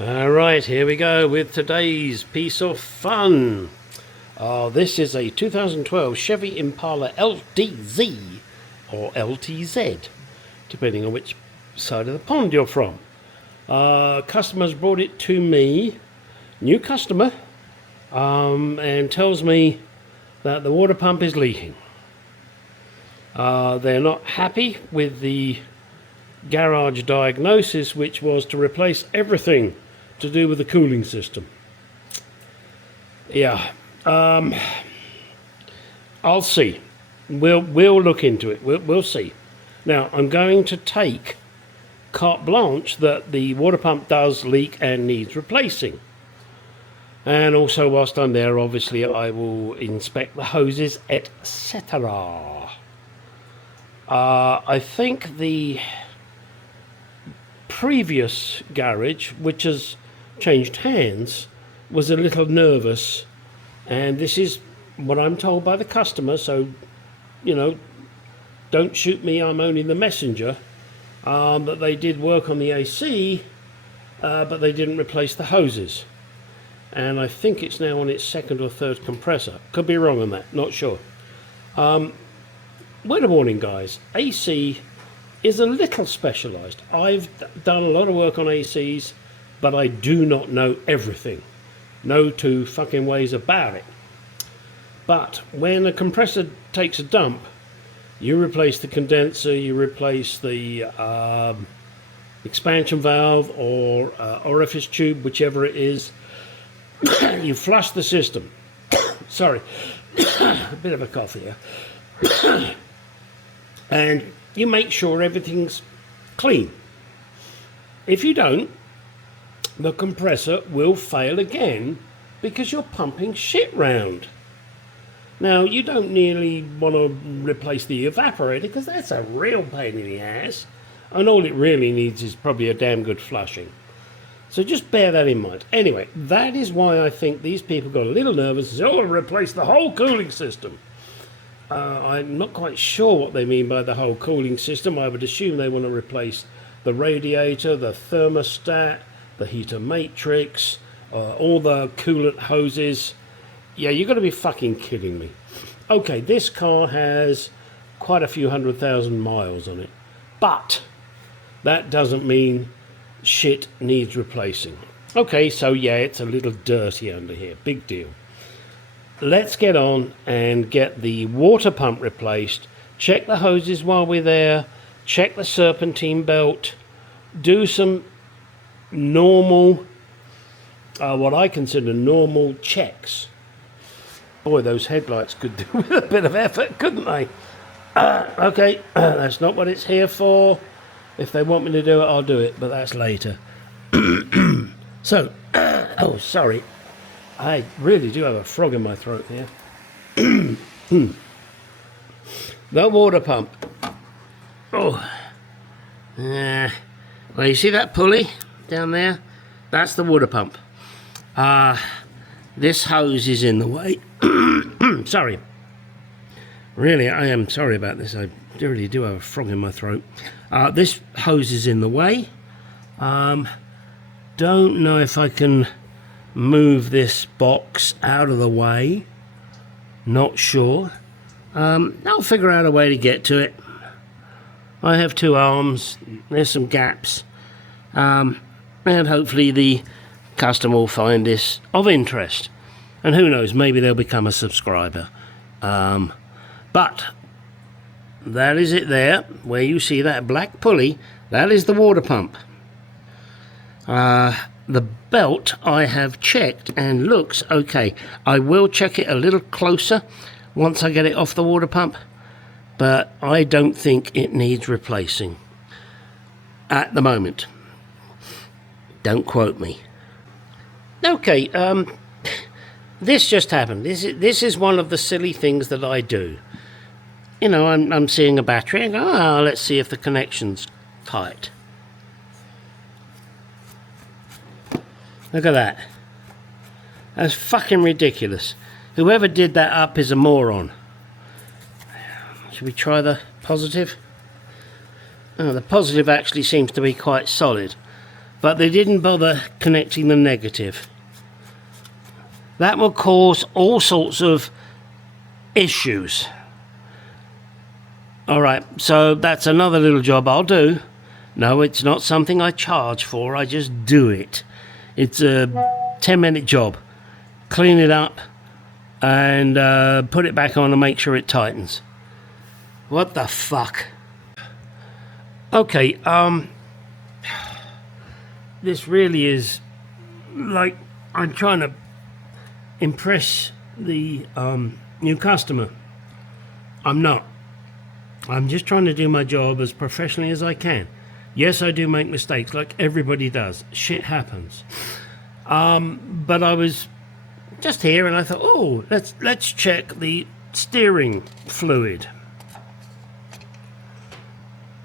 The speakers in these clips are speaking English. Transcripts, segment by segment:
Alright, here we go with today's piece of fun. This is a 2012 Chevy Impala LTZ or LTZ, depending on which side of the pond you're from. Customers brought it to me, new customer, and tells me that the water pump is leaking. They're not happy with the garage diagnosis, which was to replace everything to do with the cooling system. Yeah, I'll see. We'll look into it. We'll see. Now, I'm going to take carte blanche that the water pump does leak and needs replacing. And also, whilst I'm there, obviously, I will inspect the hoses, etc. I think the previous garage, which has changed hands, was a little nervous, and this is what I'm told by the customer, so don't shoot me, I'm only the messenger, that they did work on the AC, but they didn't replace the hoses, and I think it's now on its second or third compressor. Could be wrong on that, not sure. Word of warning, guys, AC is a little specialised. I've done a lot of work on ACs, but I do not know everything. No two fucking ways about it. But when a compressor takes a dump, you replace the condenser, you replace the expansion valve or orifice tube, whichever it is. You flush the system. Sorry, a bit of a cough here. And you make sure everything's clean. If you don't, the compressor will fail again because you're pumping shit round. Now, you don't nearly want to replace the evaporator because that's a real pain in the ass, and all it really needs is probably a damn good flushing. So just bear that in mind. Anyway, that is why I think these people got a little nervous and said, "Oh, replace the whole cooling system." I'm not quite sure what they mean by the whole cooling system. I would assume they want to replace the radiator, the thermostat, the heater matrix, all the coolant hoses. Yeah, you've got to be fucking kidding me. Okay, this car has quite a few 100,000 miles on it, but that doesn't mean shit needs replacing. Okay, so yeah, it's a little dirty under here. Big deal. Let's get on and get the water pump replaced. Check the hoses while we're there. Check the serpentine belt. Do some normal, what I consider normal checks. Boy, those headlights could do with a bit of effort, couldn't they? Okay, that's not what it's here for. If they want me to do it, I'll do it, but that's later. So, oh, sorry. I really do have a frog in my throat here. The water pump. Oh. Well, you see that pulley down there? That's the water pump. This hose is in the way. Sorry. Really, I am sorry about this. I really do have a frog in my throat. This hose is in the way. Don't know if I can move this box out of the way. Not sure. I'll figure out a way to get to it. I have two arms. There's some gaps. And hopefully the customer will find this of interest. And who knows, maybe they'll become a subscriber. But that is it there. Where you see that black pulley, that is the water pump. The belt I have checked and looks okay. I will check it a little closer once I get it off the water pump, but I don't think it needs replacing at the moment. Don't quote me. Okay, this just happened. This is one of the silly things that I do. I'm seeing a battery and go, oh, let's see if the connection's tight. Look at that. That's fucking ridiculous. Whoever did that up is a moron. Should we try the positive? Oh, the positive actually seems to be quite solid. but they didn't bother connecting the negative. That will cause all sorts of issues. Alright, so that's another little job I'll do. No, it's not something I charge for, I just do it. It's a 10-minute job. Clean it up and put it back on and make sure it tightens. What the fuck? Okay, this really is like I'm trying to impress the new customer. I'm not. I'm just trying to do my job as professionally as I can. Yes, I do make mistakes like everybody does. Shit happens. But I was just here and I thought, oh, let's check the steering fluid.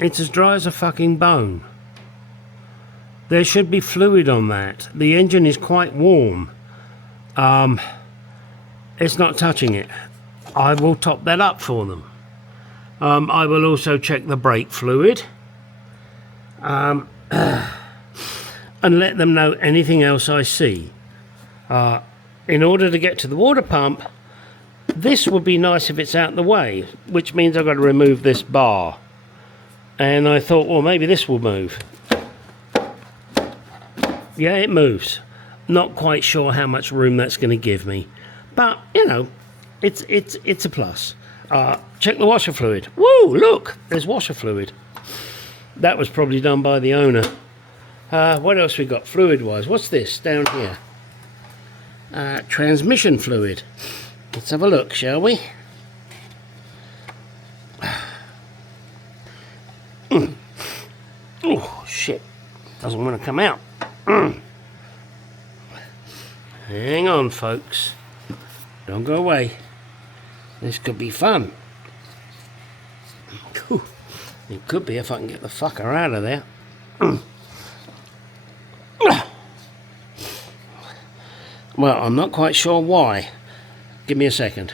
It's as dry as a fucking bone. There should be fluid on that. The engine is quite warm. It's not touching it. I will top that up for them. I will also check the brake fluid. And let them know anything else I see. In order to get to the water pump, this would be nice if it's out the way, which means I've got to remove this bar. And I thought, well, maybe this will move. Yeah, it moves. Not quite sure how much room that's going to give me, but you know, it's a plus. Check the washer fluid. Woo! Look, there's washer fluid. That was probably done by the owner. What else we got fluid-wise? What's this down here? Transmission fluid. Let's have a look, shall we? Oh shit! Doesn't want to come out. Hang on, folks. Don't go away. This could be fun. It could be if I can get the fucker out of there. Well, I'm not quite sure why. Give me a second.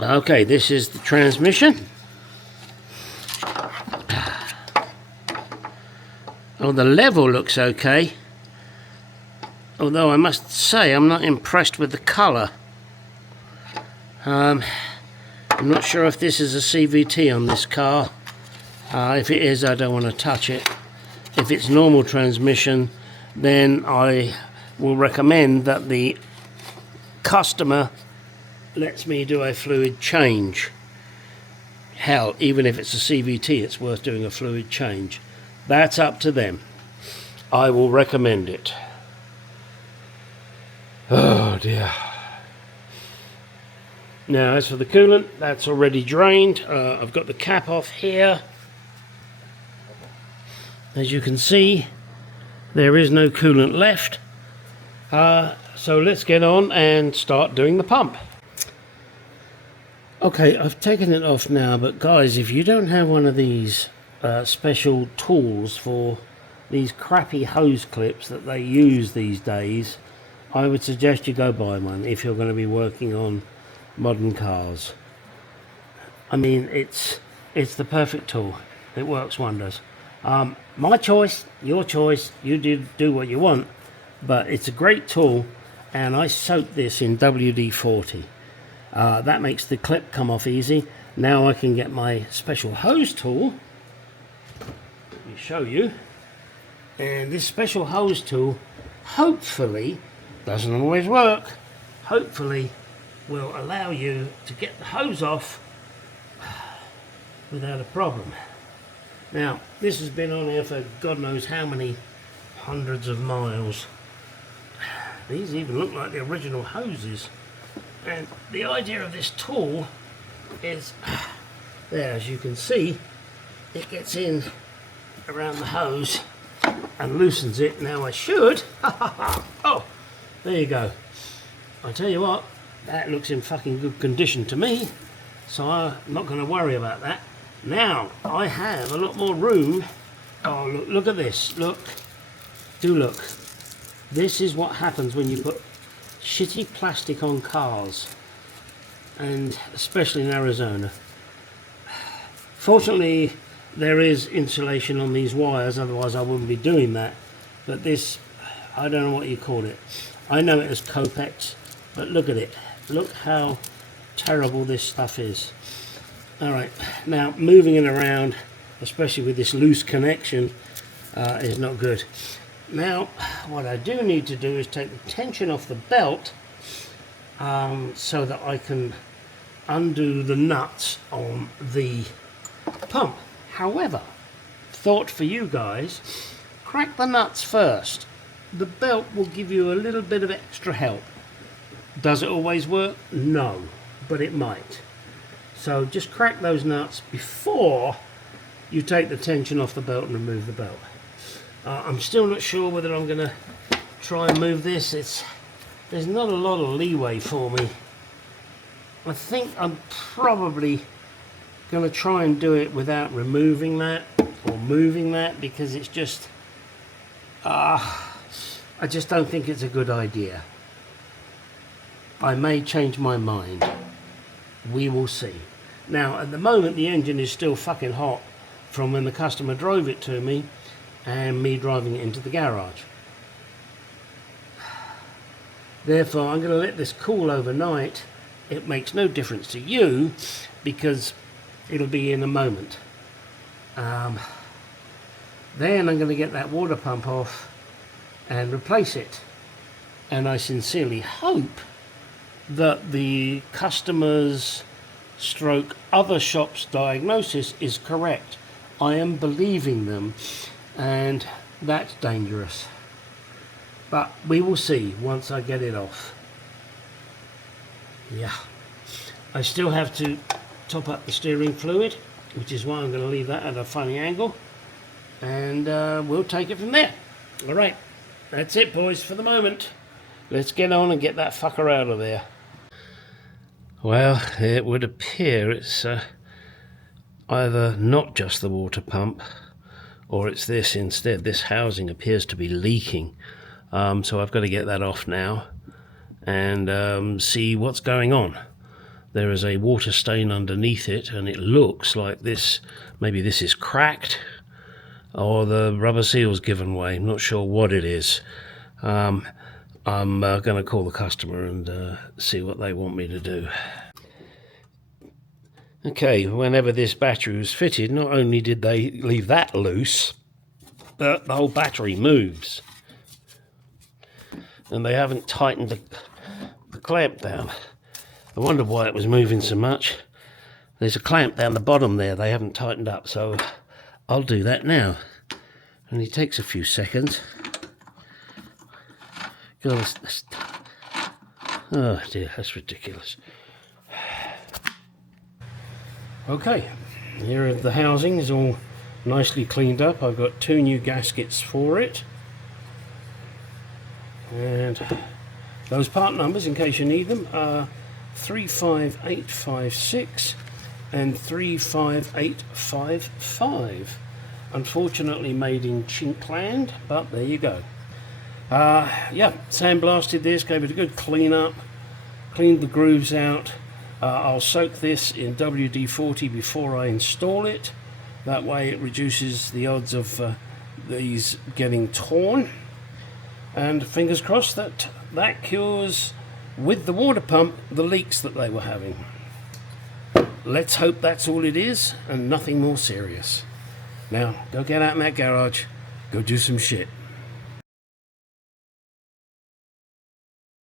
Okay, this is the transmission. Oh, the level looks okay. Although I must say I'm not impressed with the colour. I'm not sure if this is a CVT on this car. If it is, I don't want to touch it. If it's normal transmission, then I will recommend that the customer lets me do a fluid change. Hell, even if it's a CVT, it's worth doing a fluid change. That's up to them. I will recommend it. Oh dear. Now, as for the coolant, that's already drained. I've got the cap off here. As you can see, there is no coolant left. So let's get on and start doing the pump. Okay, I've taken it off now, but guys, if you don't have one of these special tools for these crappy hose clips that they use these days, I would suggest you go buy one if you're going to be working on modern cars. I mean, it's the perfect tool. It works wonders. My choice, your choice, you do what you want, but it's a great tool, and I soak this in WD-40. That makes the clip come off easy. Now I can get my special hose tool. Let me show you. And this special hose tool, hopefully, doesn't always work, hopefully will allow you to get the hose off without a problem. Now, this has been on here for God knows how many hundreds of miles. These even look like the original hoses. And the idea of this tool is, there, as you can see, it gets in around the hose and loosens it. Now I should, oh, there you go. I tell you what, that looks in fucking good condition to me, so I'm not going to worry about that. Now, I have a lot more room. Oh, look at this, look. Do look. This is what happens when you put shitty plastic on cars, and especially in Arizona. Fortunately, there is insulation on these wires, otherwise I wouldn't be doing that. But this, I don't know what you call it. I know it as Copex, but look at it. Look how terrible this stuff is. Alright, now moving it around, especially with this loose connection, is not good. Now, what I do need to do is take the tension off the belt so that I can undo the nuts on the pump. However, thought for you guys, crack the nuts first. The belt will give you a little bit of extra help. Does it always work? No, but it might. So just crack those nuts before you take the tension off the belt and remove the belt. I'm still not sure whether I'm going to try and move this. There's not a lot of leeway for me. I think I'm probably going to try and do it without removing that or moving that, because it's just I just don't think it's a good idea. I may change my mind. We will see. Now, at the moment, the engine is still fucking hot from when the customer drove it to me and me driving it into the garage. Therefore, I'm going to let this cool overnight. It makes no difference to you because it'll be in a moment. Then I'm going to get that water pump off and replace it. And I sincerely hope that the customer's stroke other shop's diagnosis is correct. I am believing them, and that's dangerous. But we will see once I get it off. Yeah. I still have to top up the steering fluid, which is why I'm going to leave that at a funny angle. And we'll take it from there. Alright, that's it boys for the moment. Let's get on and get that fucker out of there. Well, it would appear it's either not just the water pump, or it's this instead. This housing appears to be leaking. So I've got to get that off now and see what's going on. There is a water stain underneath it, and it looks like this, maybe this is cracked, or the rubber seal's given way. I'm not sure what it is. I'm going to call the customer and see what they want me to do. Okay, whenever this battery was fitted, not only did they leave that loose, but the whole battery moves. And they haven't tightened the clamp down. I wonder why it was moving so much. There's a clamp down the bottom there they haven't tightened up, so I'll do that now. And it takes a few seconds. God, oh dear, that's ridiculous. Okay, here are the housings all nicely cleaned up. I've got 2 new gaskets for it. And those part numbers, in case you need them, are 35856 and 35855. Unfortunately made in Chinkland, but there you go. Yeah, sandblasted this, gave it a good clean up, cleaned the grooves out. I'll soak this in WD-40 before I install it. That way it reduces the odds of these getting torn. And fingers crossed that that cures, with the water pump, the leaks that they were having. Let's hope that's all it is and nothing more serious. Now, go get out in that garage, go do some shit.